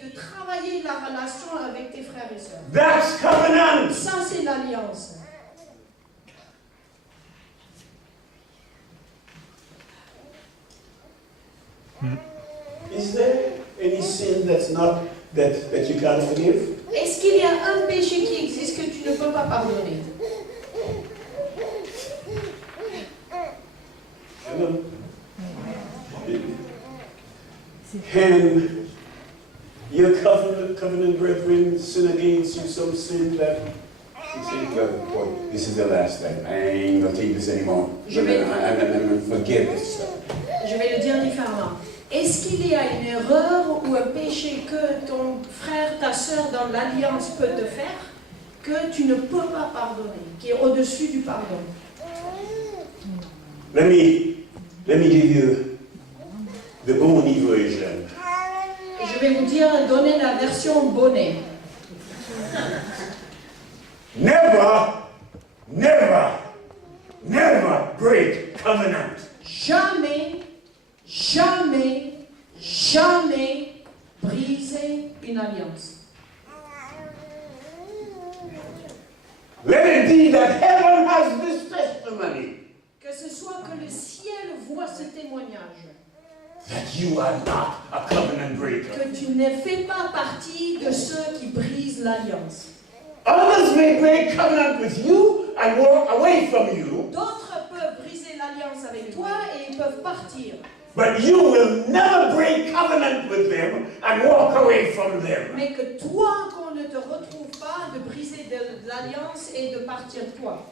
et de travailler la relation avec tes frères et sœurs. That's covenant. Ça, c'est l'alliance. Is there any sin that's not that you can't forgive? Est-ce qu'il y a un péché qui existe que tu ne peux pas pardonner? Hello? Can your covenant brethren sin against you some sin that you say, well, boy, this is the last time. I ain't gonna take this anymore. I'm gonna forget this. Je vais le dire différemment. Est-ce qu'il y a une erreur ou un péché que ton frère, ta sœur dans l'alliance peut te faire que tu ne peux pas pardonner, qui est au-dessus du pardon? Let me give you the Bonnie version. Je vais vous dire, donner la version Bonnet. Never break covenant. Jamais, jamais, jamais briser une alliance. Let it be that heaven has this testimony. Que ce soit que le ciel voit ce témoignage. That you are not a covenant breaker. Que tu ne fais pas partie de ceux qui brisent l'alliance. Others may break covenant with you and walk away from you. D'autres peuvent briser l'alliance avec toi et ils peuvent partir. But you will never break covenant with them and walk away from them. Mais que toi, qu'on ne te retrouve pas de briser de l'alliance et de partir toi.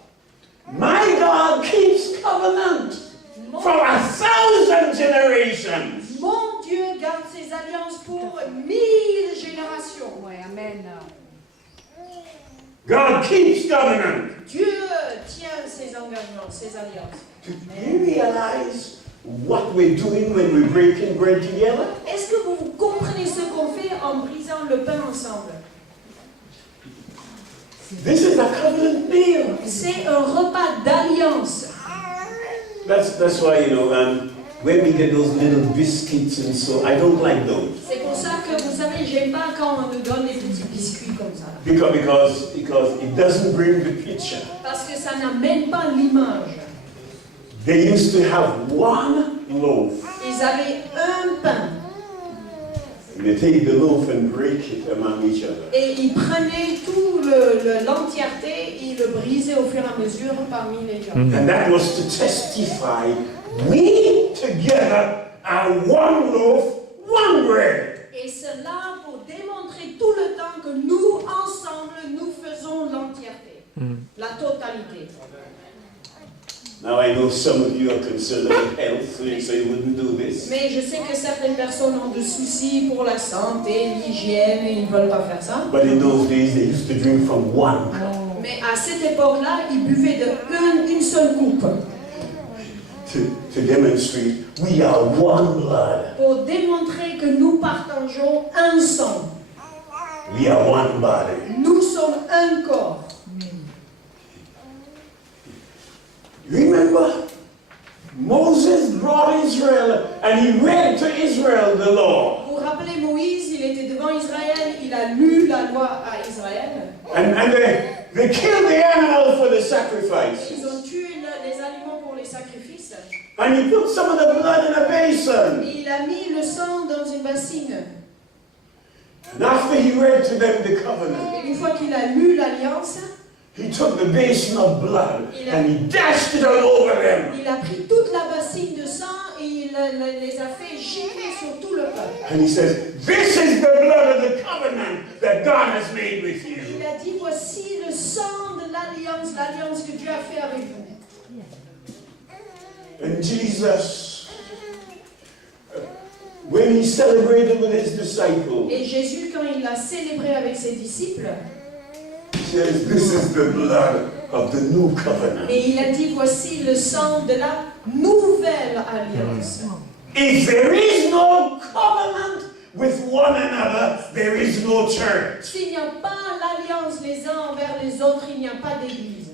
My God keeps covenant for 1,000 generations. Mon Dieu garde ses alliances pour 1000 générations. Ouais, amen. God keeps covenant. Dieu tient ses engagements, ses alliances. Do you realize what we're doing when we're breaking bread together? Est-ce que vous comprenez ce qu'on fait en brisant le pain ensemble? This is a covenant meal. C'est un repas d'alliance. That's why, when we get those little biscuits and so, I don't like those. C'est pour ça que vous savez, j'aime pas quand on nous donne des petits biscuits comme ça. Because it doesn't bring the picture. Parce que ça n'amène pas l'image. They used to have one loaf. Ils avaient un pain. And they take the loaf and break it among each other. Et ils prenaient tout l'entièreté et ils le brisaient au fur et à mesure parmi les gens. And that was to testify, we together are one loaf, one bread. Et cela pour démontrer tout le temps que nous, ensemble, nous faisons l'entièreté, la totalité. Now I know some of you are concerned about health, so you wouldn't do this. Mais je sais que certaines personnes ont des soucis pour la santé, l'hygiène, et ils ne veulent pas faire ça. But in those days, they used to drink from one cup. Mais à cette époque-là, ils buvaient une seule coupe. To demonstrate we are one blood. Pour démontrer que nous partageons un sang. We are one body. Nous sommes un corps. Remember, Moses brought Israel and he read to Israel the law. Vous vous rappelez Moïse, il était devant Israël, il a lu la loi à Israël. And they killed the animal for the sacrifice. Ils ont tué les aliments pour les sacrifices. And he put some of the blood in a basin. Et il a mis le sang dans une bassine. And after he read to them the covenant, Et une fois qu'il a lu l'alliance, he took the basin of blood and he dashed it all over them. il a pris toute la bassine de sang et il les a fait gicler sur tout le peuple. And he says, this is the blood of the covenant that God has made with you. Il a dit, voici le sang de l'alliance que Dieu a fait avec vous. And Jesus, when he celebrated with his disciples, Et Jésus, quand il l'a célébré avec ses disciples, says, this is the blood of the new covenant. et il a dit, voici le sang de la nouvelle alliance. If there is no covenant with one another, there is no church. S'il n'y a pas l'alliance les uns envers les autres, il n'y a pas d'église.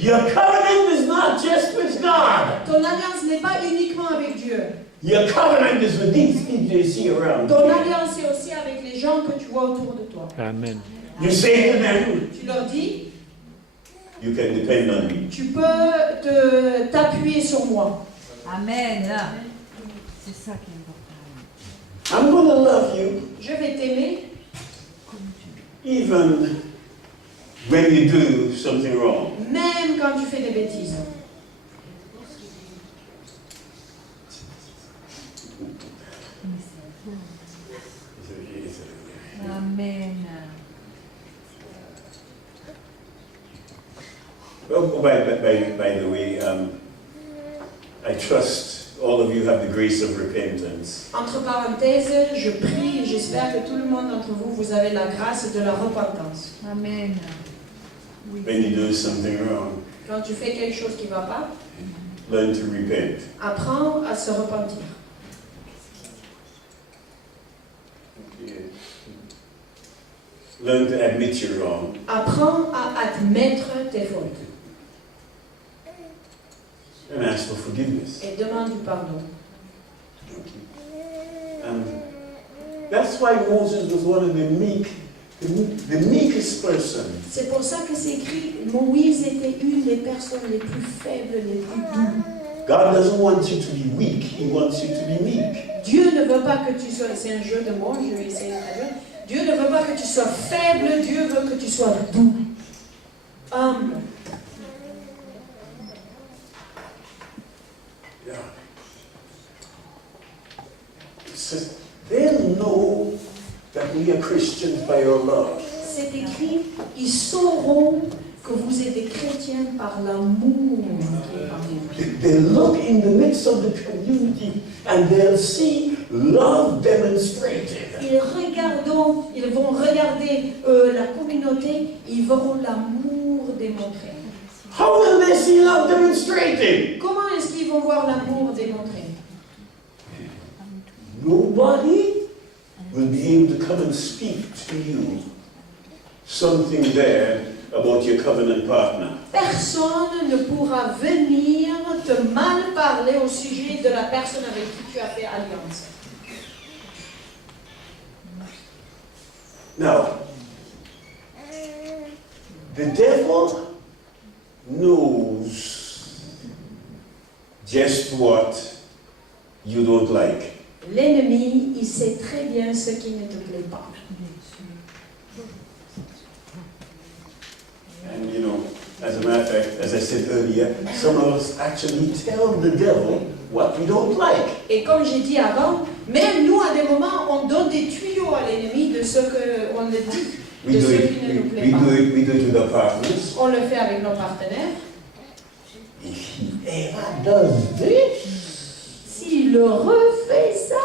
Your covenant is not just with God. Ton alliance n'est pas uniquement avec Dieu. Your covenant is with these people you see around. Ton alliance est aussi avec les gens que tu vois autour de toi. Amen. You say to them, Tu leur dis, you can depend on me. tu peux t'appuyer sur moi. Amen. C'est ça qui est important. I'm going to love you Je vais t'aimer even when you do something wrong. même quand tu fais des bêtises. Amen. Oh, by the way, I trust all of you have the grace of repentance. Entre parenthèses, je prie et j'espère que tout le monde d'entre vous, vous avez la grâce de la repentance. Amen. Oui. When you do something wrong, Quand tu fais quelque chose qui ne va pas, learn to repent. apprends à se repentir. Learn to admit you're wrong. Apprends à admettre tes fautes And ask for forgiveness. et demande du pardon. That's why Moses was one of the meekest person. C'est pour ça que c'est écrit, Moïse était une des personnes les plus faibles, les plus douces. God doesn't want you to be weak, He wants you to be meek. Dieu ne veut pas que tu sois, c'est un jeu de mots, je vais essayer de traduire. Dieu ne veut pas que tu sois faible, Dieu veut que tu sois doux, humble. Yeah. It says, they'll know that we are Christians by our love. C'est écrit, ils sauront que vous êtes des chrétiens par l'amour qui est parmi vous. They'll look in the midst of the community and they'll see love demonstrated. Ils vont regarder la communauté, ils verront l'amour démontré. How will they see love demonstrated? Comment est-ce qu'ils vont voir l'amour démontré? Nobody will be able to come and speak to you something there about your covenant partner. Personne ne pourra venir te mal parler au sujet de la personne avec qui tu as fait alliance. Now, the devil knows just what you don't like. L'ennemi, il sait très bien ce qui ne te plaît pas. And you know, as a matter of fact, as I said earlier, some of us actually tell the devil what we don't like. Et comme j'ai dit avant, même nous, à des moments, on donne des tuyaux à l'ennemi de ce qu'on le dit, de ce qui ne nous plaît pas. We do it with our partners. On le fait avec nos partenaires. If he ever does this, S'il refait ça,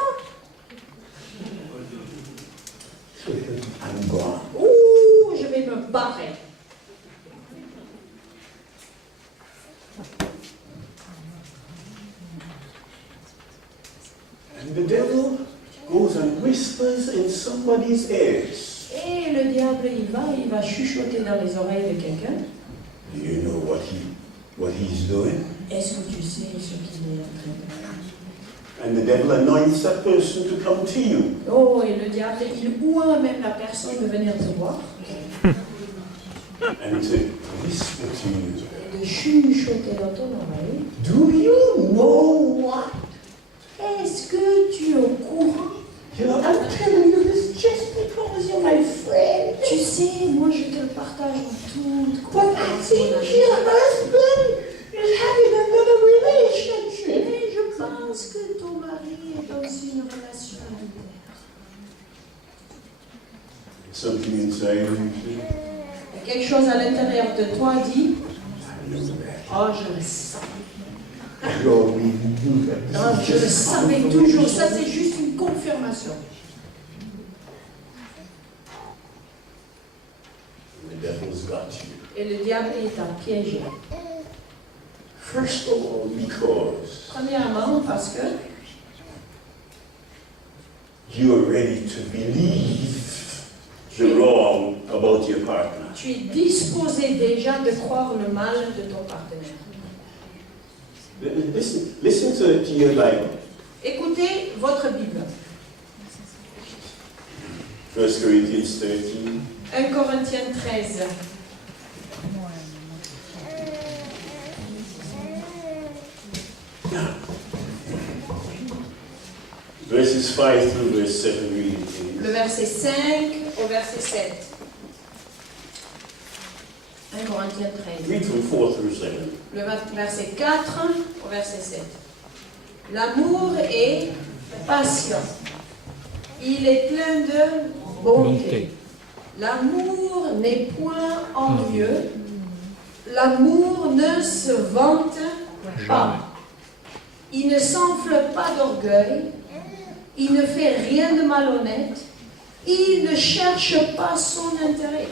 I'm gone. ouh, je vais me barrer. And the devil goes and whispers in somebody's ears. Et le diable, il va chuchoter dans les oreilles de quelqu'un. Do you know what he's doing? Est-ce que tu sais ce qu'il est en train de faire? And the devil anoints that person to come to you. Oh, et le diable, il oint même la personne de venir te voir. And to whisper to you. Et de chuchoter dans ton oreille. Do you know what? Est-ce que tu es au courant? You know, I'm telling you this just because you're my friend. Tu sais, moi je te le partage en toute But I think your husband is having another relationship. Mais je pense que ton mari est dans une relation adultère. Something inside you. Et quelque chose à l'intérieur de toi dit, oh je le savais. Lord, we do that. Oh, je le savais toujours. Ça c'est juste une confirmation. The devil's got you. Et le diable est à piéger. First of all, because Premièrement parce que you are ready to believe the wrong about your partner. tu es disposé déjà de croire le mal de ton partenaire. Listen to your Bible. Écoutez votre Bible. 1 Corinthians 13. 1 Corinthiens 13. Verses 5 through verse 7, read it, please. Le verset 5 au verset 7. 1 Corinthiens 13. Read from 4 through 7. Le verset 4 au verset 7. L'amour est patient. Il est plein de bonté. L'amour n'est point envieux. L'amour ne se vante pas. Il ne s'enfle pas d'orgueil. Il ne fait rien de malhonnête. Il ne cherche pas son intérêt.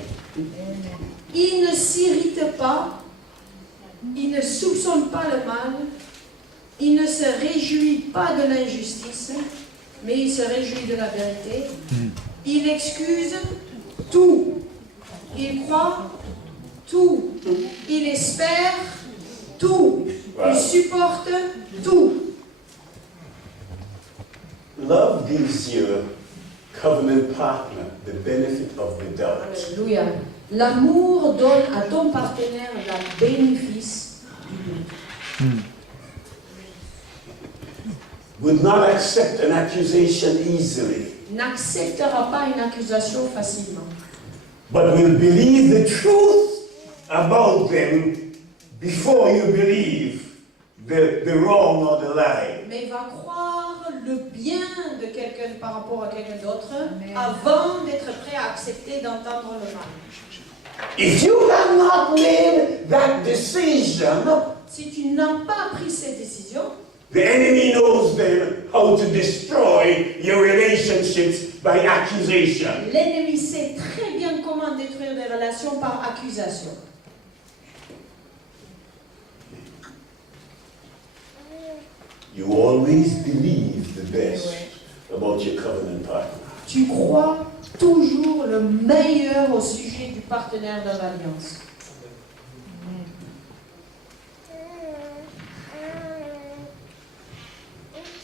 Il ne s'irrite pas. Il ne soupçonne pas le mal. Il ne se réjouit pas de l'injustice, mais il se réjouit de la vérité. Il excuse tout. Il croit tout. Il espère tout. Il supporte tout. Love gives your covenant partner the benefit of the doubt. Alléluia. L'amour donne à ton partenaire le bénéfice du doute. Would not accept an accusation easily, N'acceptera pas une accusation facilement, but will believe the truth about them before you believe the wrong or the lie. mais va croire le bien de quelqu'un par rapport à quelqu'un d'autre avant d'être prêt à accepter d'entendre le mal. If you have not made that decision, Si tu n'as pas pris cette décision, the enemy knows then how to destroy your relationships by accusation. l'ennemi sait très bien comment détruire des relations par accusation. You always believe the best about your covenant partner. Tu crois toujours le meilleur au sujet du partenaire de l'alliance.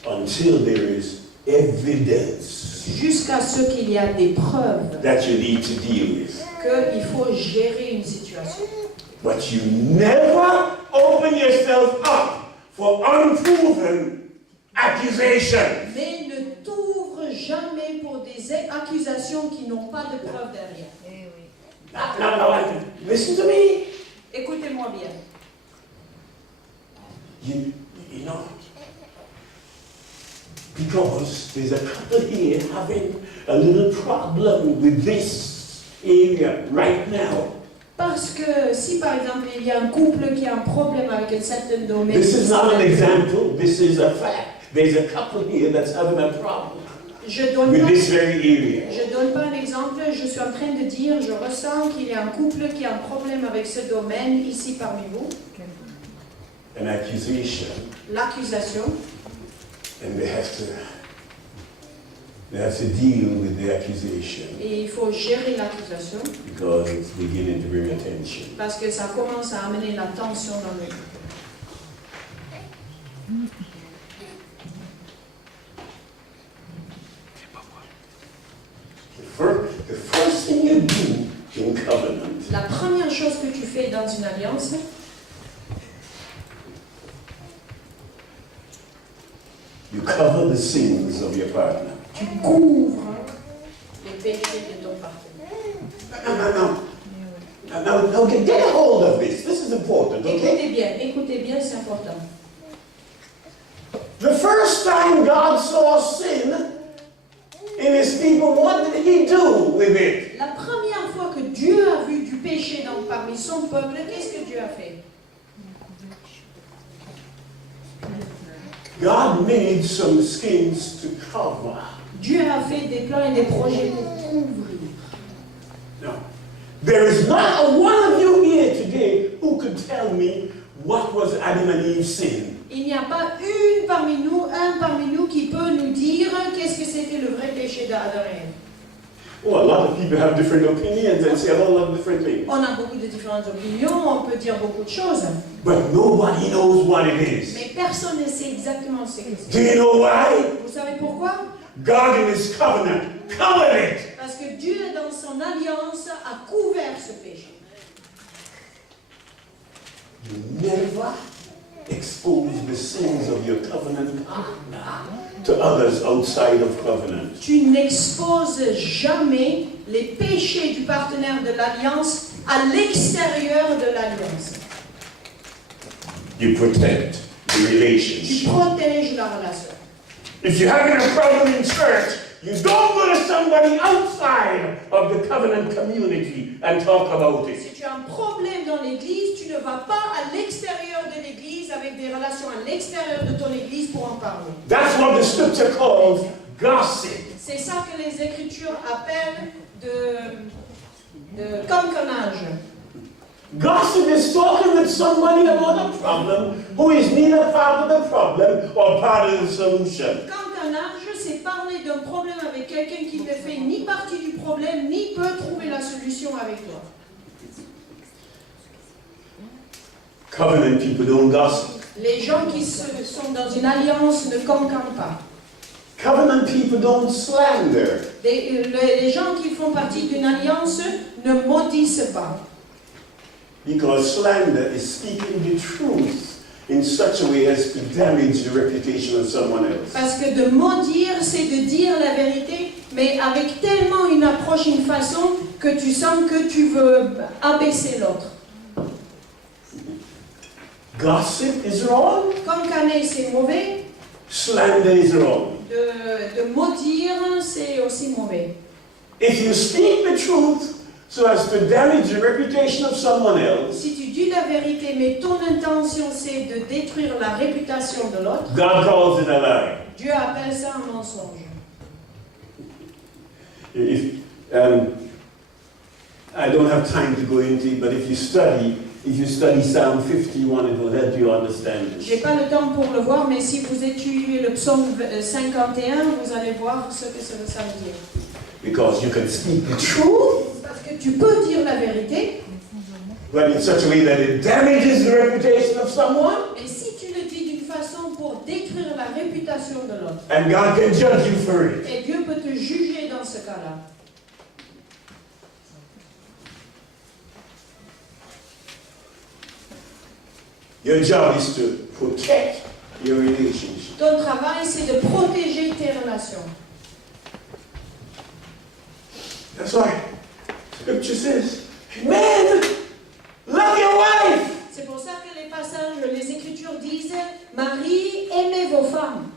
Until there is evidence Jusqu'à ce qu'il y a des preuves that you need to deal with. qu'il faut gérer une situation. But you never open yourself up for unproven accusation. Mais ne t'ouvre jamais pour des accusations qui n'ont pas de preuves derrière. Now, listen to me. Écoutez-moi bien. You know, because there's a couple here having a little problem with this area right now. Parce que si par exemple il y a un couple qui a un problème avec un certain domaine, This is not an example, this is a fact. There's a couple here that's having a problem je donne with pas, this very area. je donne pas un exemple, je suis en train de dire, je ressens qu'il y a un couple qui a un problème avec ce domaine ici parmi vous, An accusation, l'accusation, and they have to deal with the accusation et il faut gérer l'accusation because it's beginning to bring attention. parce que ça commence à amener la tension dans le couple. The first thing you do in covenant La première chose que tu fais dans une alliance, you cover the sins of your partner. tu couvres les péchés de ton partenaire. Now get a hold of this. This is important, okay? Écoutez bien, c'est important. The first time God saw sin in his people, what did he do with it? La première fois que Dieu a vu du péché parmi son peuple, qu'est-ce que Dieu a fait? God made some skins to cover. Dieu a fait des plans et des projets pour couvrir. Now, there is not a one of you here today who could tell me what was Adam and Eve's sin. Il n'y a pas un parmi nous qui peut nous dire qu'est-ce que c'était le vrai péché d'Adam et Ève. Oh, a lot of people have different opinions and say a whole lot of different things. On a beaucoup de différentes opinions, on peut dire beaucoup de choses, But nobody knows what it is. mais personne ne sait exactement ce que c'est. Do you know why? Vous savez pourquoi? God in His covenant covered it. Parce que Dieu, dans son alliance, a couvert ce péché. You never expose the sins of your covenant to others outside of covenant. Tu n'exposes jamais les péchés du partenaire de l'alliance à l'extérieur de l'alliance. You protect the Tu relationship. protèges la relation. If you're having a problem in church, you don't go to somebody outside of the covenant community and talk about it. Si tu as un problème dans l'église, tu ne vas pas à l'extérieur de l'église avec des relations à l'extérieur de ton église pour en parler. That's what the scripture calls gossip. C'est ça que les Écritures appellent de cancanage. Gossip is talking with somebody about a problem who is neither part of the problem or part of the solution. Cancanage, c'est parler d'un problème avec quelqu'un qui ne fait ni partie du problème, ni peut trouver la solution avec toi. Covenant people don't gossip. Les gens qui sont dans une alliance ne cancanent pas. Covenant people don't slander. Les gens qui font partie d'une alliance ne maudissent pas. Because slander is speaking the truth in such a way as to damage the reputation of someone else. Parce que de maudire, c'est de dire la vérité, mais avec tellement une approche, une façon, que tu sens que tu veux abaisser l'autre. Gossip is wrong. Cancaner, c'est mauvais. Slander is wrong. De maudire, c'est aussi mauvais. If you speak the truth so as to damage the reputation of someone else, Si tu dis la vérité, mais ton intention, c'est de détruire la réputation de l'autre, God calls it a lie. Dieu appelle ça un mensonge. If, I don't have time to go into it, but if you study Psalm 51, it will help you understand Je n'ai this. pas le temps pour le voir, mais si vous étudiez le psaume 51, vous allez voir ce que ça veut dire. Because you can speak the truth, Parce que tu peux dire la vérité, but in such a way that it damages the reputation of someone, mais si tu le dis d'une façon pour détruire la réputation de l'autre, and God can judge you for it. et Dieu peut te juger dans ce cas-là. Your job is to protect your relationship. Ton travail, c'est de protéger tes relations. That's why Scripture says, men, love your wife. C'est pour ça que les passages, les Écritures disent, Marie, aimez vos femmes.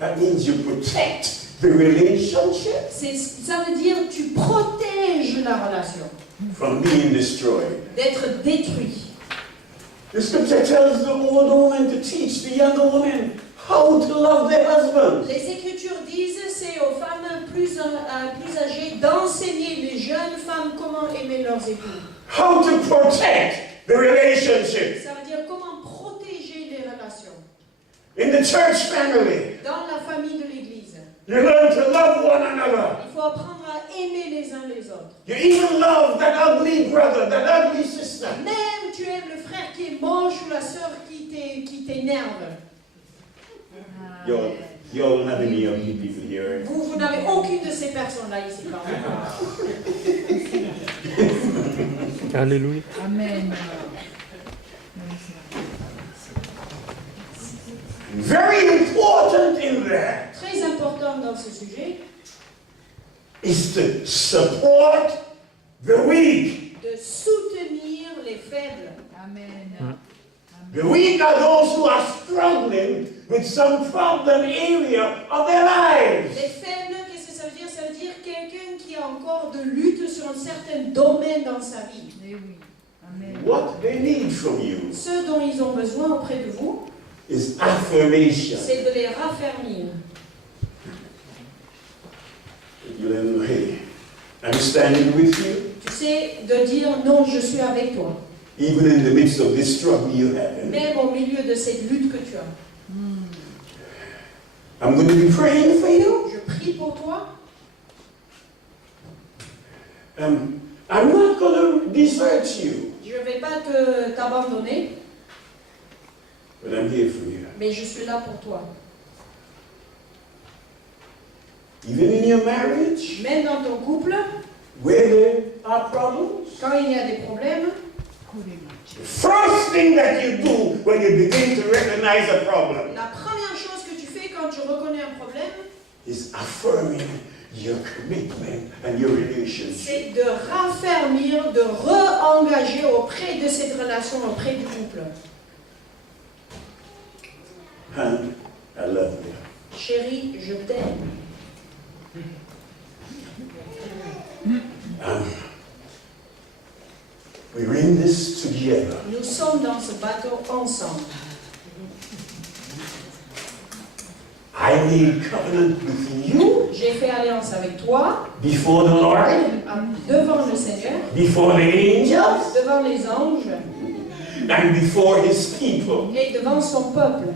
That means you protect the relationship Ça veut dire tu protèges la relation from being destroyed. d'être détruit. The Scripture tells the older woman to teach the younger woman how to love their husband. Les Écritures disent, c'est aux femmes plus âgées d'enseigner les jeunes femmes comment aimer leurs époux. How to protect the relationship. Ça veut dire comment protéger les relations. In the church family, Dans la famille de l'Église, you learn to love one another. il faut apprendre à aimer les uns les autres. You even love that ugly brother, that ugly sister. Même tu aimes le frère qui est moche ou la sœur qui t'énerve. You don't have any ugly people here. Vous n'avez aucune de ces personnes-là ici parmi vous. Alléluia. Amen. Very important in that Très important dans ce sujet, is to support the weak. de soutenir les faibles. Amen. The weak are those who are struggling with some problem area of their lives. Les faibles, qu'est-ce que ça veut dire? Ça veut dire quelqu'un qui a encore de lutte sur un certain domaine dans sa vie. Eh oui. Amen. What they need from you Ce dont ils ont besoin auprès de vous, is affirmation. c'est de les raffermir. You let them know, hey, I'm standing with you, Tu sais, de dire non, je suis avec toi. even in the midst of this struggle you have. Même au milieu de cette lutte que tu as. I'm going to be praying for you. Je prie pour toi. I'm not going to desert you, Je ne vais pas t'abandonner, but I'm here for you. mais je suis là pour toi. Even in your marriage, Même dans ton couple, where there are problems, quand il y a des problèmes, the first thing that you do when you begin to recognize a problem la première chose que tu fais quand tu reconnais un problème, is affirming your commitment and your relationship. c'est de raffermir, de re-engager auprès de cette relation, auprès du couple. And I love you. Chérie, je t'aime. We're in this together. Nous sommes dans ce bateau ensemble. I made covenant with you J'ai fait alliance avec toi, before the Lord, devant le Seigneur, before the angels, devant les anges and before His people. et devant son peuple.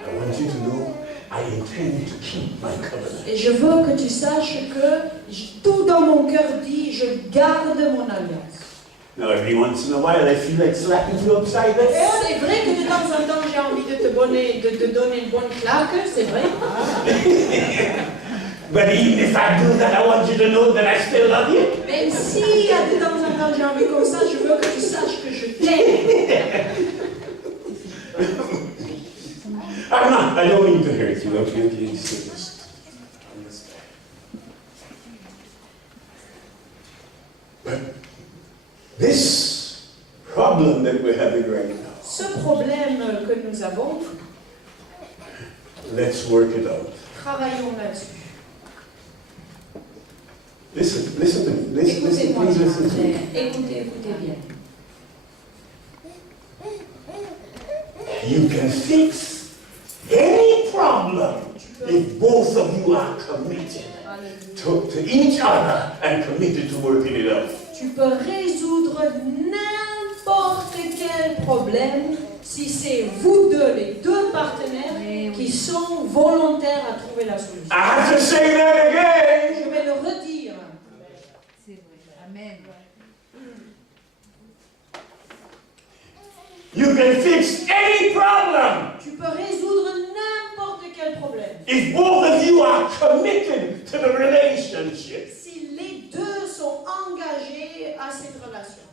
I want you to know I intend to keep my covenant. Et je veux que tu saches que tout dans mon cœur dit, je garde mon alliance. Now, every once in a while, I feel like slapping you upside the head. C'est vrai que de temps en temps, j'ai envie de te donner une bonne claque, c'est vrai. But even if I do that, I want you to know that I still love you. Même si de temps en temps j'ai envie comme ça, je veux que tu saches que je t'aime. I don't mean to hurt you, okay? Just understand. But this problem that we're having right now, Ce problème que nous avons, let's work it out. travaillons là-dessus. Listen to me. Écoutez-moi Please bien. listen to me. Écoutez bien. You can fix any problem if both of you are committed to each other and committed to working it out. Tu peux résoudre n'importe quel problème si c'est vous deux, les deux partenaires, qui sont volontaires à trouver la solution. I have to say that again. Je vais le redire. C'est vrai. Amen. You can fix any problem Tu peux résoudre n'importe quel problème if both of you are committed to the relationship si les deux sont engagés à cette relation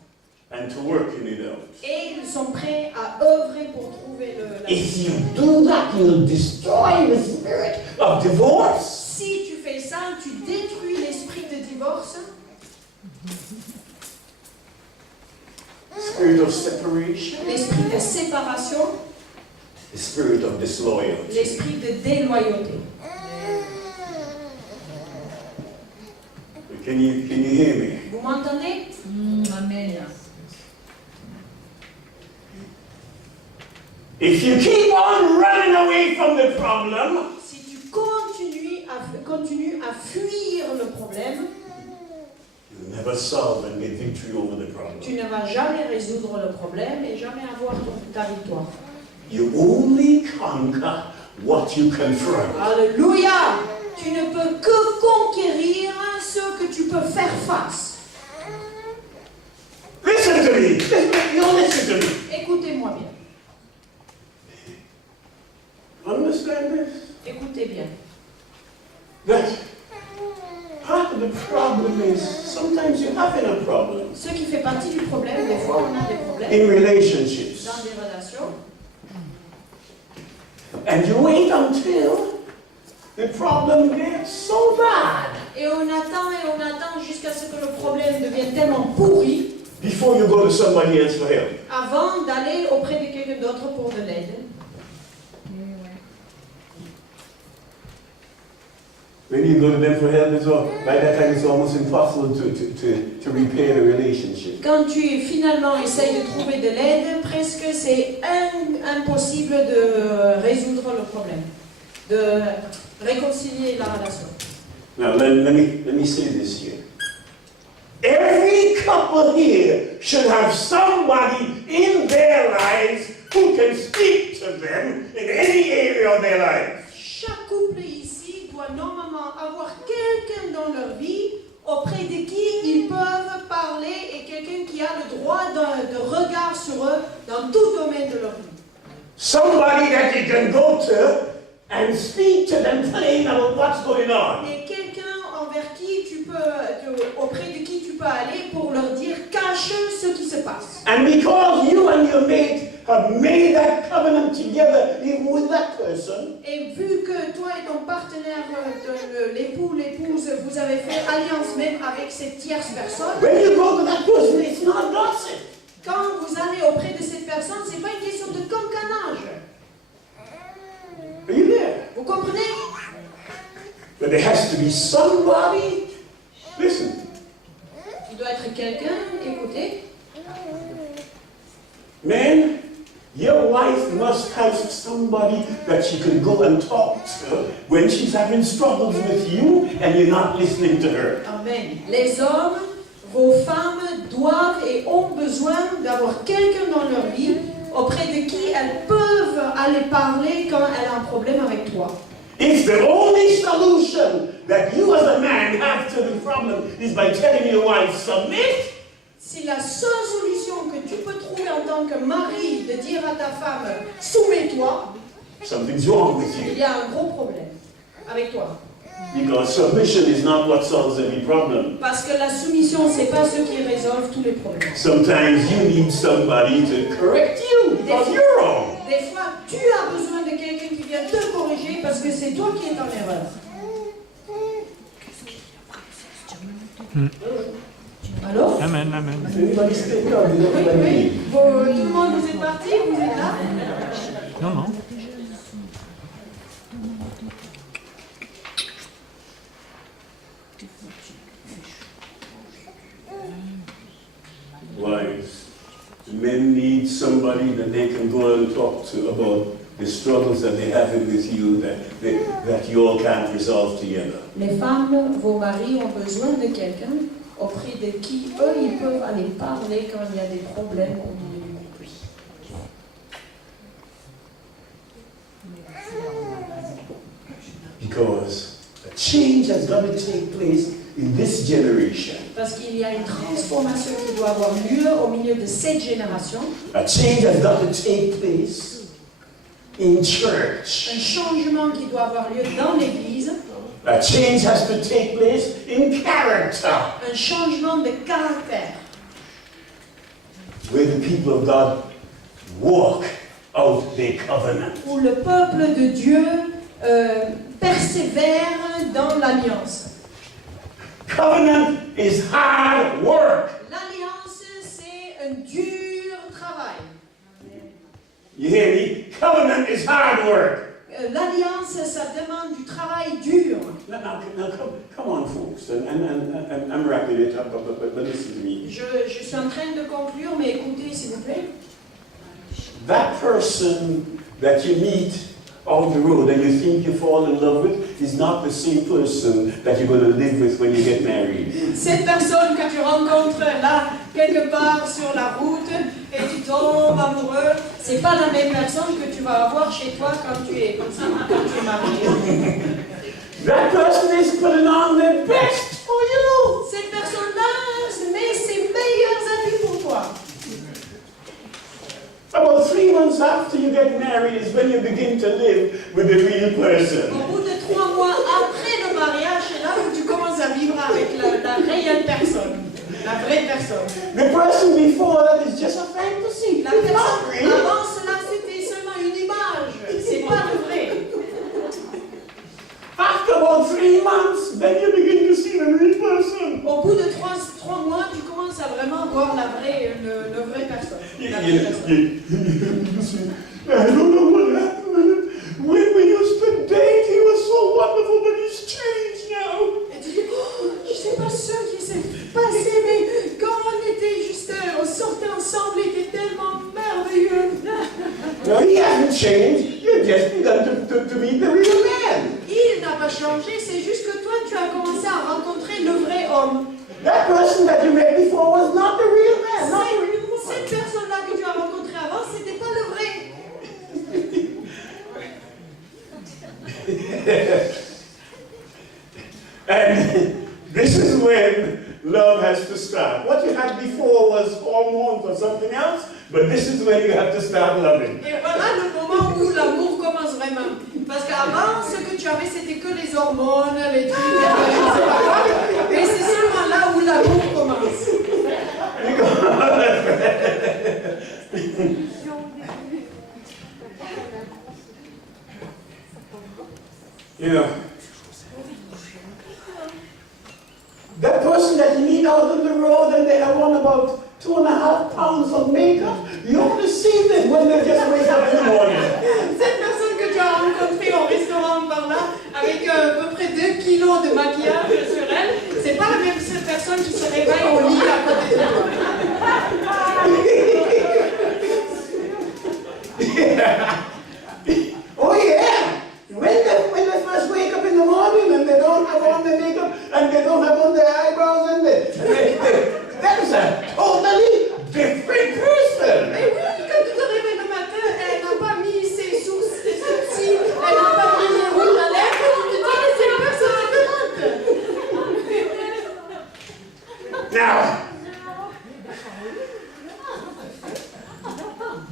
and to working it out. et ils sont prêts à œuvrer pour trouver la If you solution. do that, you'll destroy the spirit of divorce, Si tu fais ça, tu détruis l'esprit de divorce, spirit of separation, l'esprit de séparation, the spirit of disloyalty. l'esprit de déloyauté. Can you hear me? Vous m'entendez? Amen. If you keep on running away from the problem, Si tu continues à fuir le problème, you'll never solve and get victory over the tu problem. ne vas jamais résoudre le problème et jamais avoir ta victoire. You only conquer what you confront. Alléluia! Tu ne peux que conquérir ce que tu peux faire face. Listen to me. Listen to me. Écoutez-moi bien. Understand this? Écoutez bien. That part of the problem is sometimes you're having a problem Ce qui fait partie du problème, des fois on a des problèmes in relationships. dans des relations And you wait until the problem gets so bad et on attend jusqu'à ce que le problème devienne tellement pourri before you go to somebody else for help. avant d'aller auprès de quelqu'un d'autre pour de l'aide. When you go to them for help, by that time it's almost impossible to repair the relationship. Quand tu finalement essayes de trouver de l'aide, presque c'est impossible de résoudre le problème, de réconcilier la relation. Now let me say this here. Every couple here should have somebody in their lives who can speak to them in any area of their life. Chaque couple ici doit normalement avoir quelqu'un dans leur vie auprès de qui dans tout domaine de leur vie. Somebody that you can go to and speak to them plain about what's going on. Et quelqu'un auprès de qui tu peux aller pour leur dire, cache ce qui se passe. And because you and your mate have made that covenant together, even with that person, Et vu que toi et ton partenaire, l'époux, l'épouse, vous avez fait alliance même avec cette tierce personne, when you go to that person, it's not gossip. quand vous allez auprès de cette personne, c'est pas une question de cancanage. Are you there? Vous comprenez? But there has to be somebody. Listen. Il doit être quelqu'un, écoutez. Man, your wife must have somebody that she can go and talk to when she's having struggles with you and you're not listening to her. Amen. Les hommes, vos femmes doivent et ont besoin d'avoir quelqu'un dans leur vie auprès de qui elles peuvent aller parler quand elles ont un problème avec toi. If the only solution that you as a man have to the problem is by telling your wife, submit, Si la seule solution que tu peux trouver en tant que mari de dire à ta femme « soumets-toi », something's wrong with il you. y a un gros problème avec toi. Because submission is not what solves every problem. Parce que la soumission, c'est pas ce qui résolve tous les problèmes. Sometimes you need somebody to correct you because you're wrong. Des fois, tu as besoin de quelqu'un qui vient te corriger parce que c'est toi qui es en erreur. Alors? Amen, amen. Anybody speak up? You don't Oui, like oui. me. Tout le monde, vous êtes parti? Vous êtes là? Non, non. Wives, men need somebody that they can go and talk to about the struggles that they're having with you that you all can't resolve together. Les femmes, vos maris ont besoin de quelqu'un auprès de qui eux, ils peuvent aller parler quand il y a des problèmes au milieu du couple. Because a change has got to take place in this generation. Parce qu'il y a une transformation qui doit avoir lieu au milieu de cette génération. A change has got to take place in church. Un changement qui doit avoir lieu dans l'Église. A change has to take place in character. Un changement de caractère. Where the people of God walk out their covenant. Où le peuple de Dieu persévère dans l'alliance. Covenant is hard work. L'alliance, c'est un dur travail. You hear me? Covenant is hard work. L'alliance, ça demande du travail dur. Now come on, folks. And I'm wrapping it up, but listen to me. Je suis en train de conclure, mais écoutez, s'il vous plaît. That person that you meet on the road and you think you fall in love with is not the same person that you're going to live with when you get married. Cette personne que tu rencontres là, quelque part sur la route, et tu tombes amoureux, c'est pas la même personne que tu vas avoir chez toi quand tu es marié. That person is putting on their best for you. Cette personne-là met ses meilleurs habits pour toi. About 3 months after you get married is when you begin to live with the real person. Au bout de 3 mois après le mariage, c'est là où tu commences à vivre avec la réelle personne, la vraie personne. The person before that is just a fantasy. La It's not personne real. avant cela, c'était seulement une image, c'est pas le vrai. After about 3 months, then you begin to see the real person. Au bout de 3 mois, tu commences à vraiment voir la vraie, le vrai personne. La vraie personne. You see, I don't know what happened. When we used to date, he was so wonderful, but he's changed now. Et tu dis, oh, je sais pas ce qui s'est passé, mais quand on sortait ensemble, il était tellement merveilleux. No, he hasn't changed. You've just begun to meet the real man. Il n'a pas changé, c'est juste que toi, tu as commencé à rencontrer le vrai homme. That person that you met before was not the real man, not the real woman. Cette personne-là que tu as rencontrée avant, c'était pas le vrai. And this is when love has to start. What you had before was hormones or something else, but this is when you have to start loving. Et voilà le moment où l'amour commence vraiment. Parce qu'avant, ce que tu avais, c'était que les hormones, les trucs, je ne sais pas quoi. Et c'est seulement là où l'amour commence. You know, that person that you meet out on the road and they have on about 2.5 pounds of makeup, you only see them when they just wake up in the morning. Cette personne que tu as rencontrée au restaurant par là, avec à peu près 2 kilos de maquillage sur elle, c'est pas la même personne qui se réveille au lit à côté de toi. Oh yeah! When they first wake up in the morning and they don't have on their makeup and they don't have on their eyebrows and that is a totally different person. Mais oui, quand tu te réveilles le matin, elle n'a pas mis ses sourcils, elle n'a pas mis les rouges à lèvres, tu te dis que c'est une personne différente. Now,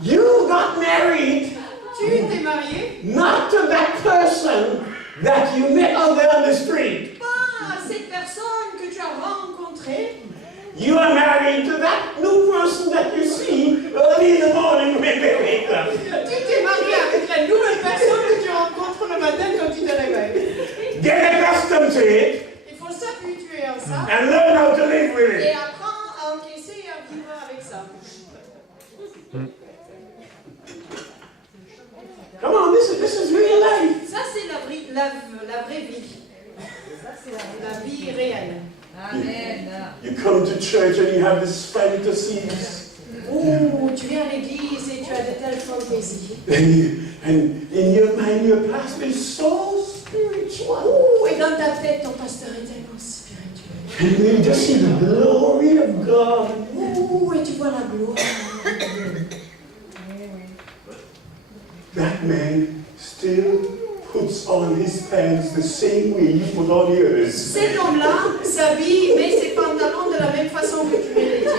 you got married Tu t'es marié, not to that person that you met out there on the street. pas à cette personne que tu as rencontrée. You are married to that new person that you see early in the morning when they wake up. Tu t'es marié avec la nouvelle personne que tu rencontres le matin quand tu te réveilles. Get accustomed to it Il faut s'habituer à ça and learn how to live with et it. apprendre à encaisser et à vivre avec ça. Come on, this is real life. Ça, c'est la vraie vie. Ça, c'est la vie réelle. Amen. You come to church and you have these fantasies. Ouh, tu viens à l'église et tu as de telles fantaisies. And in your mind, your pastor is so spiritual. Ouh, et dans ta tête, ton pasteur est tellement spirituel. And you just see the glory of God. Ouh, et tu vois la gloire. That man still puts on his pants the same way you put on yours. Cet homme-là s'habille, met ses pantalons de la même façon que tu mets les tiens.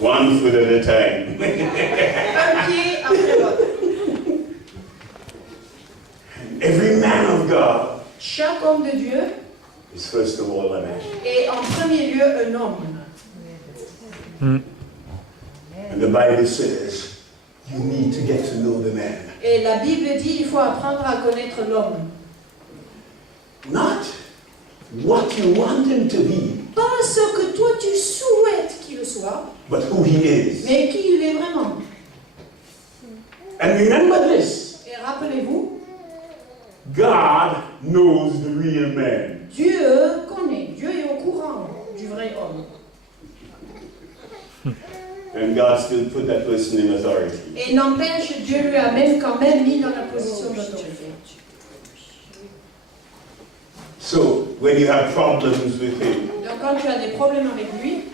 One foot at a time. Un pied après l'autre. Every man of God Chaque homme de Dieu is first of all a man. est en premier lieu un homme. And the Bible says, you need to get to know the man. Et la Bible dit il faut apprendre à connaître l'homme. Not what you want him to be, Pas ce que toi tu souhaites qu'il soit, but who he is. mais qui il est vraiment. And remember this, Et rappelez-vous, God knows the real man. Dieu connaît, Dieu est au courant du vrai homme. And God still put that person in authority. Et n'empêche, Dieu lui a même quand même mis dans la position d'autorité. So, when you have problems with him, Donc quand tu as des problèmes avec lui,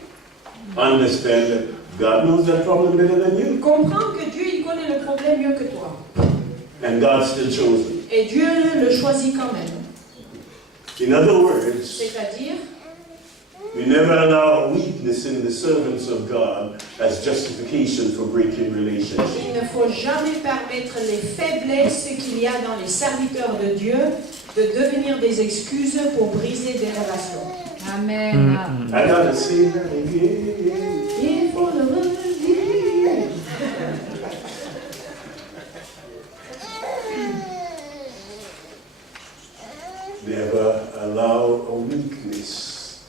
understand that God knows that problem better than you. comprends que Dieu il connaît le problème mieux que toi. And God still chose him. Et Dieu le choisit quand même. In other words, C'est-à-dire, we never allow weakness in the servants of God as justification for breaking relationships. il ne faut jamais permettre les faiblesses qu'il y a dans les serviteurs de Dieu de devenir des excuses pour briser des relations. Amen. I gotta say that again. Il faut le redire. Never allow a weakness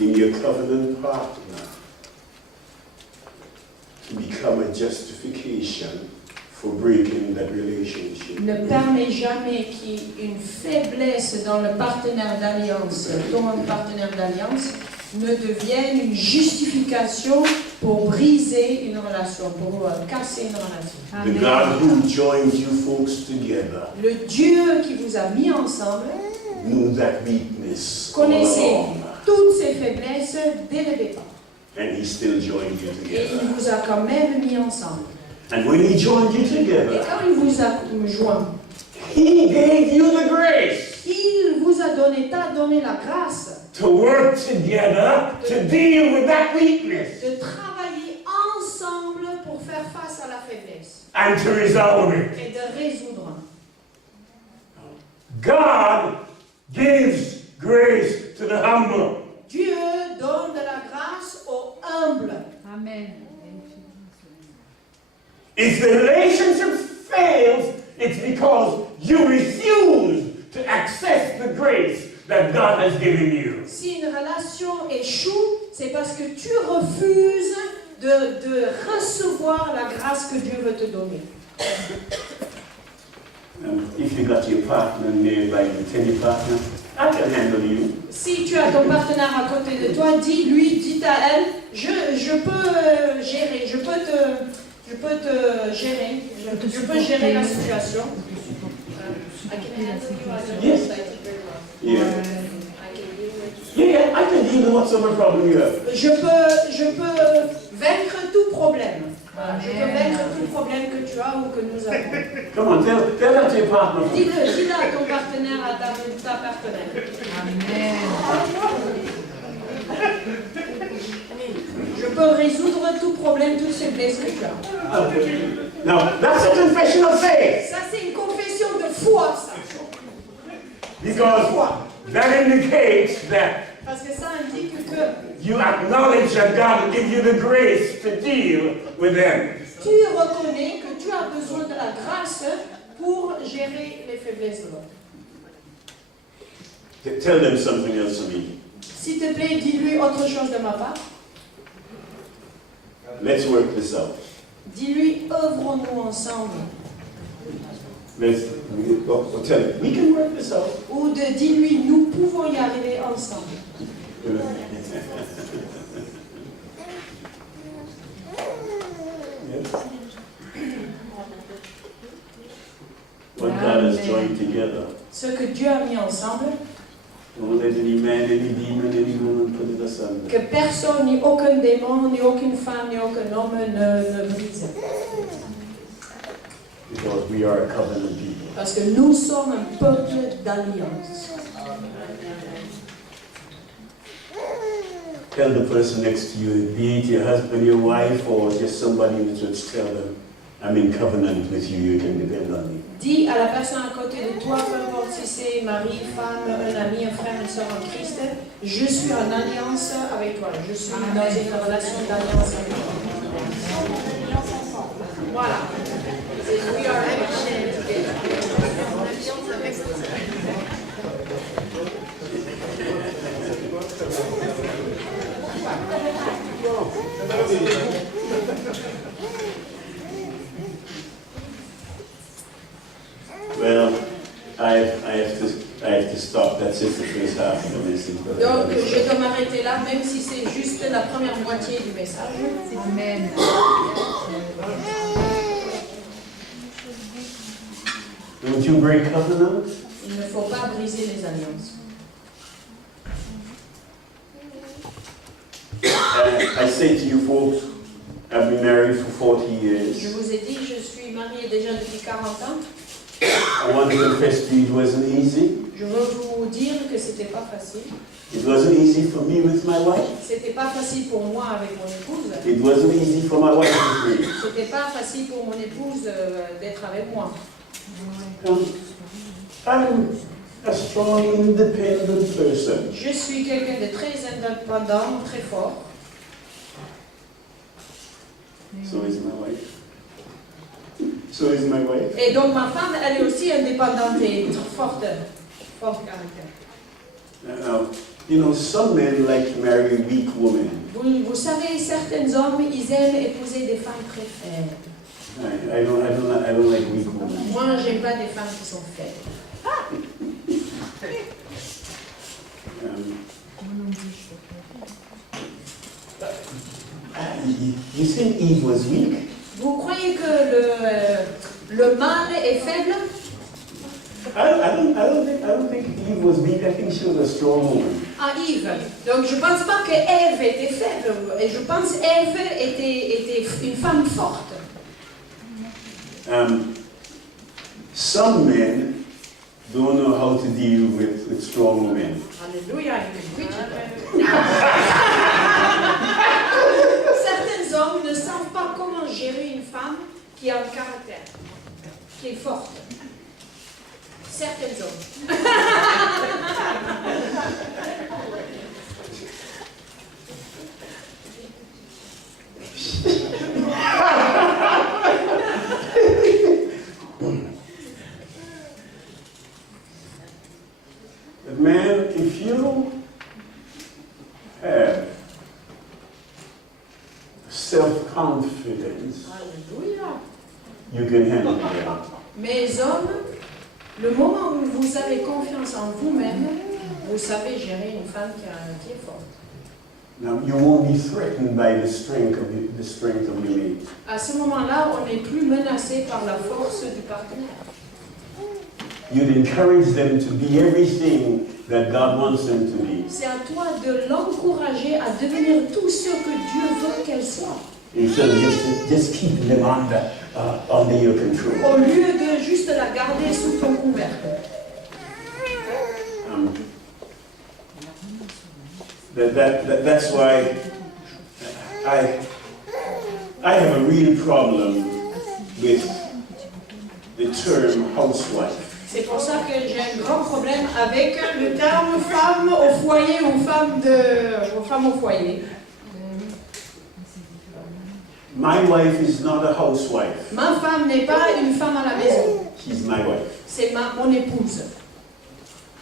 in your covenant partner to become a justification for breaking that relationship. Ne permets jamais qu'il y ait une faiblesse dans le partenaire d'alliance, ton partenaire d'alliance, ne devienne une justification pour briser une relation, pour casser une relation. The God who joined you folks together Le Dieu qui vous a mis ensemble knew that weakness all connaissait along, toutes ces faiblesses dès le départ. and He still joined you Et il together. vous a quand même mis ensemble. And when He joined you Et together, quand il vous a joint, He gave you the grace il vous a t'a donné la grâce to work together to deal with that weakness de travailler ensemble pour faire face à la faiblesse and to resolve it. et de résoudre. God gives grace to the humble. Dieu donne de la grâce aux humbles. Amen. If the relationship fails, it's because you refuse to access the grace that God has given you. Si une relation échoue, c'est parce que tu refuses de recevoir la grâce que Dieu veut te donner. If you got your partner nearby, you tell your partner, I can handle you. Si tu as ton partenaire à côté de toi, dis à elle, je peux gérer, je peux te gérer, je peux gérer la situation. I can handle you, I don't Yes. recite it very well. Yeah. I can deal with Yeah, I can deal with whatever problem you have. Je peux vaincre tout problème. Voilà, je peux vaincre tout problème que tu as ou que nous avons. Come on, tell that to your partner. Dis-le à ton partenaire, à ta partenaire. Amen. Je peux résoudre tout problème, toute faiblesse que tu as. Okay. Now, that's a confession of faith. Ça, c'est une confession de foi, ça. Because that indicates that Parce que ça indique que you acknowledge that God will give you the grace to deal with them. tu reconnais que tu as besoin de la grâce pour gérer les faiblesses de l'autre. Tell them something else to me. S'il te plaît, dis-lui autre chose de ma part. Let's work this out. Dis-lui, œuvrons-nous ensemble. Tell him, we can work this out. Ou de dis-lui, nous pouvons y arriver ensemble. What God has joined together. Ce que Dieu a mis ensemble, Don't let any man, any demon, any woman put it asunder. que personne, ni aucun démon, ni aucune femme, ni aucun homme ne brise. Because we are a covenant people. Parce que nous sommes un peuple d'alliance. Tell the person next to you, be it your husband, your wife, or just somebody in the church, tell them, I'm in covenant with you, you can depend on me. Dis à la personne à côté de toi, peu importe si c'est mari, femme, un ami, un frère, une soeur en Christ, je suis en alliance avec toi. Je suis dans une relation d'alliance avec toi. Voilà. We are action together. Well, I have to stop. That's just the first half of the message. But Donc, je dois m'arrêter là, même si c'est juste la première moitié du message. Amen. Don't you break covenant? Il ne faut pas briser les alliances. I say to you folks, I've been married for 40 Je years. vous ai dit, je suis mariée déjà depuis 40 ans. I want to confess to you it wasn't easy. Je veux vous dire que c'était pas facile. It wasn't easy for me with my wife. C'était pas facile pour moi avec mon épouse. It wasn't easy for my wife with me. C'était pas facile pour mon épouse d'être avec moi. I'm a strong, independent person. Je suis quelqu'un de très indépendant, très fort. So is my wife. So is my wife. Et donc ma femme, elle est aussi indépendante et forte, fort caractère. Now, you know, some men like to marry weak women. Vous savez, certains hommes, ils aiment épouser des femmes très faibles. I don't like weak women. Moi, j'aime pas des femmes qui sont faibles. You think Eve was weak? Vous croyez que le mâle est faible? I don't think Eve was weak. I think she was a strong woman. Ah, Yves. Donc, je pense pas que Ève était faible. Et je pense Ève était une femme forte. Some men don't know how to deal with strong women. Alléluia, il est Certains hommes ne savent pas comment gérer une femme qui a un caractère, qui est forte. Certains hommes. But man, if you have self-confidence, Alléluia. you can handle it. Mais hommes, le moment où vous avez confiance en vous-même, vous savez gérer une femme qui est forte. Now you won't be threatened by the strength of your mate. À ce moment-là, on n'est plus menacé par la force du partenaire. You'd encourage them to be everything that God wants them to be. C'est à toi de l'encourager à devenir tout ce que Dieu veut qu'elle soit. Instead of just keeping them under your control. Au lieu de juste la garder sous ton couvercle. That's why I have a real problem with the term housewife. C'est pour ça que j'ai un grand problème avec le terme femme au foyer ou femme au foyer. My wife is not a housewife. Ma femme n'est pas une femme à la maison. She's my wife. C'est mon épouse.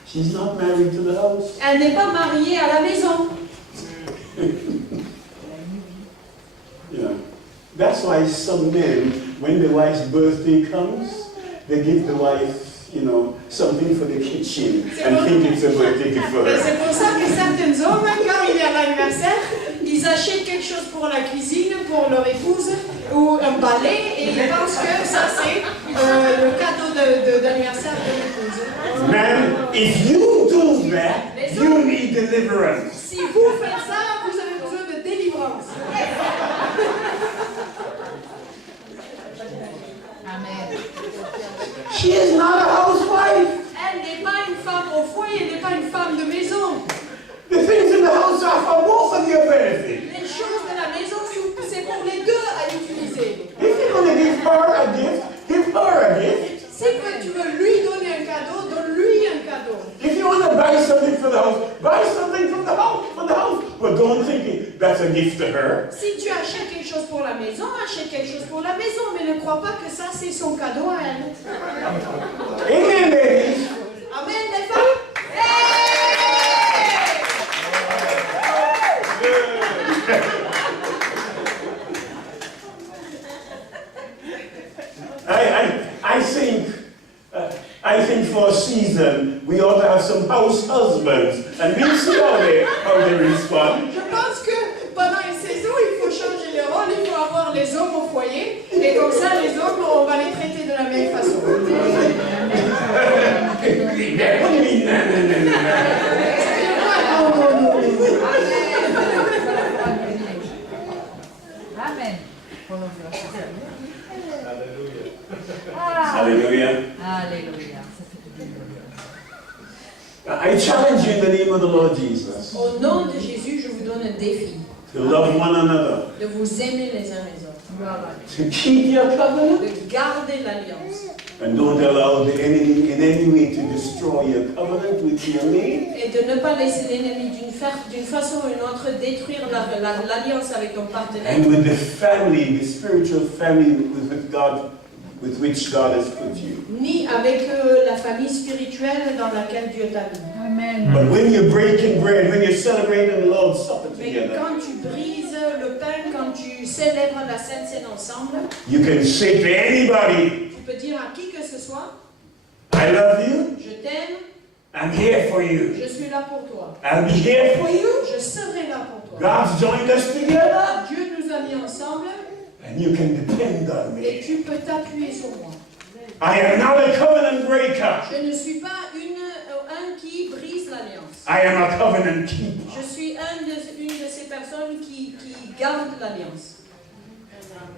She's not married to the house. Elle n'est pas mariée à la maison. Yeah. That's why some men, when the wife's birthday comes, they give the wife, something for the kitchen and think it's a birthday gift for her. C'est pour ça que certains hommes, quand il y a l'anniversaire, ils achètent quelque chose pour la cuisine, pour leur épouse, ou un balai, et ils pensent que ça c'est le cadeau d'anniversaire de l'épouse. Man, if you do that, you need deliverance. Si vous faites ça, vous avez besoin de délivrance. Amen. She is not a housewife. Elle n'est pas une femme au foyer, elle n'est pas une femme de maison. The things in the house are for both of your benefit. Les choses de la maison, c'est pour les deux à utiliser. If you're going to give her a gift, give her a gift. Si tu veux lui donner un cadeau, donne-lui un cadeau. If you want to buy something for the house, buy something for the house. But don't think that's a gift to her. Si tu achètes quelque chose pour la maison, achète quelque chose pour la maison, mais ne crois pas que ça c'est son cadeau à elle. Amen, ladies. Amen, les femmes. I think for a season we ought to have some house husbands and we'll see how they respond. Je pense que pendant une saison, il faut changer les rôles, il faut avoir les hommes au foyer, et comme ça, les hommes, on va les traiter de la même façon. What do you mean? Amen. Hallelujah. Alléluia. I challenge you in the name of the Lord Jesus Au nom de Jésus, je vous donne un défi to love one another, de vous aimer les uns les autres, to keep your covenant, de garder l'alliance and don't allow the enemy in any way to destroy your covenant with your mate. et de ne pas laisser l'ennemi d'une façon ou d'une autre détruire l'alliance avec ton partenaire. And with the family, the spiritual family with which God has put you. Ni avec la famille spirituelle dans laquelle Dieu t'a mis. Amen. But when you're breaking bread, when you're celebrating the Lord's Supper Mais together, quand tu brises le pain, quand tu célèbres la Sainte Seine ensemble, you can say to anybody, tu peux dire à qui que ce soit, I love you, je t'aime, I'm here for you, je suis là pour toi. I'll be here for you. Je serai là pour toi. God's joined us together, Dieu nous a mis ensemble and you can depend on et me. tu peux t'appuyer sur moi. I am not a covenant breaker. Je ne suis pas un qui brise l'alliance. I am a covenant keeper. Je suis une de ces personnes qui garde l'alliance.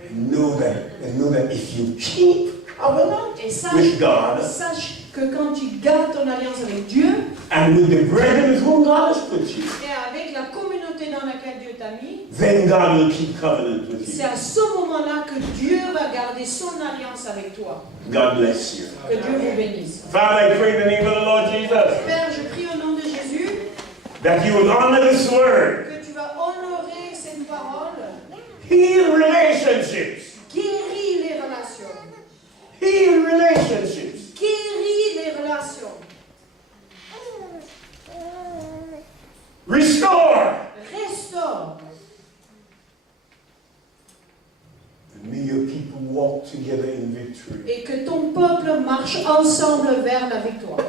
And know that if you keep covenant Et with God, sache que quand tu gardes ton alliance avec Dieu and with the brethren with whom God has put you, et avec la communauté dans laquelle Dieu t'a mis, then God will keep covenant with c'est you. à ce moment-là que Dieu va garder son alliance avec toi. God bless you. Que Dieu vous bénisse. Father, I pray in the name of the Lord Jesus Père, je prie au nom de Jésus that you would honor this word. que tu vas honorer cette parole, Heal relationships. guéris les relations. Heal relationships. Guéris les relations. Restore. Restaure. And may your people walk together in victory. Et que ton peuple marche ensemble vers la victoire.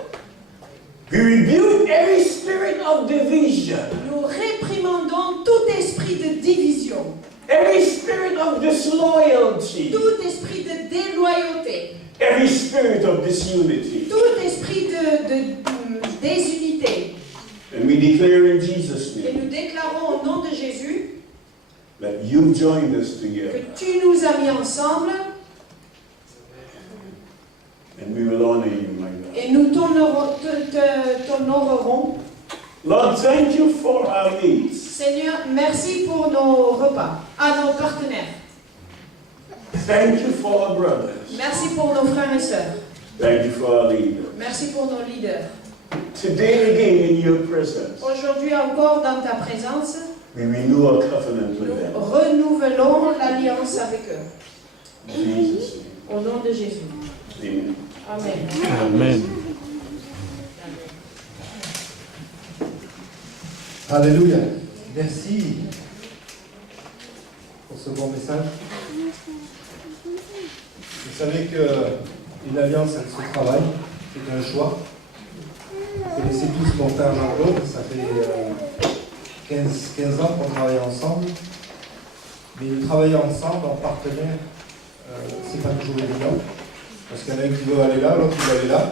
We rebuke every spirit of division, Nous réprimandons tout esprit de division, every spirit of disloyalty, tout esprit de déloyauté, every spirit of disunity. tout esprit de désunité. And we declare in Jesus' Et name nous déclarons au nom de Jésus that you've joined us que together, tu nous as mis ensemble and we will honor you, my God. et nous t'honorerons. Lord, thank you for our needs. Seigneur, merci pour nos repas, à nos partenaires. Thank you for our brothers. Merci pour nos frères et sœurs. Thank you for our leaders. Merci pour nos leaders. Today again in your presence, Aujourd'hui encore dans ta présence, we renew our covenant with nous them. renouvelons l'alliance avec eux. In Jesus' name. Au nom de Jésus. Amen. Amen. Amen. Alléluia. Merci pour ce bon message. Vous savez qu'une alliance, elle se travaille. C'est un choix. Vous connaissez tous mon frère Jean-Claude. Ça fait 15 ans qu'on travaille ensemble. Mais travailler ensemble en partenaire, c'est pas toujours évident. Parce qu'il y en a un qui veut aller là, l'autre qui veut aller là.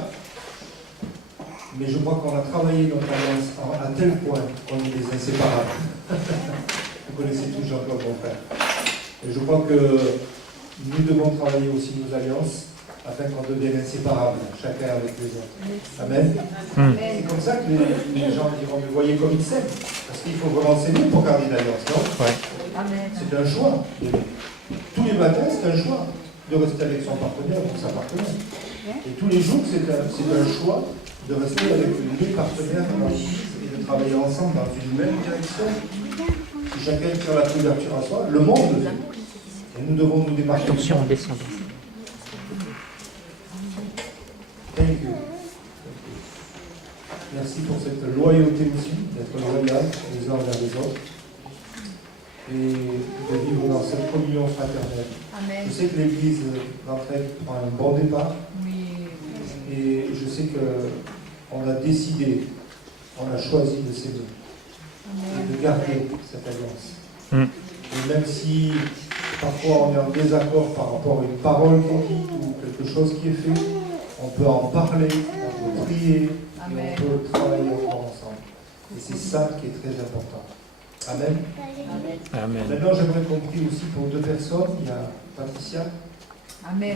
Mais je crois qu'on a travaillé notre alliance à tel point qu'on est des inséparables. Vous connaissez tous Jean-Claude, mon frère. Et je crois que nous devons travailler aussi nos alliances afin qu'on devienne inséparables, chacun avec les autres. Amen. C'est comme ça que les gens diront, mais voyez comme ils s'aiment. Parce qu'il faut vraiment s'aimer pour garder une alliance, non? Amen. C'est un choix. Tous les matins, c'est un choix de rester avec son partenaire ou sa partenaire. Et tous les jours, c'est un choix de rester avec les partenaires dans l'Église et de travailler ensemble dans une même direction. Si chacun tire la couverture à soi, le monde le fait. Et nous devons nous démarquer. Attention, on descend. Thank you. Merci pour cette loyauté aussi, d'être loyal les uns envers les autres et de vivre dans cette communion fraternelle. Amen. Je sais que l'Église d'entraide prend un bon départ. Oui. Et je sais qu'on a décidé, on a choisi de s'aimer et de garder cette alliance. Et même si parfois on est en désaccord par rapport à une parole qui est dite ou quelque chose qui est fait, on peut en parler, on peut prier Amen. et on peut travailler encore ensemble. Et c'est ça qui est très important. Amen. Amen. Amen. Maintenant, j'aimerais qu'on prie aussi pour deux personnes. Il y a Patricia. Amen.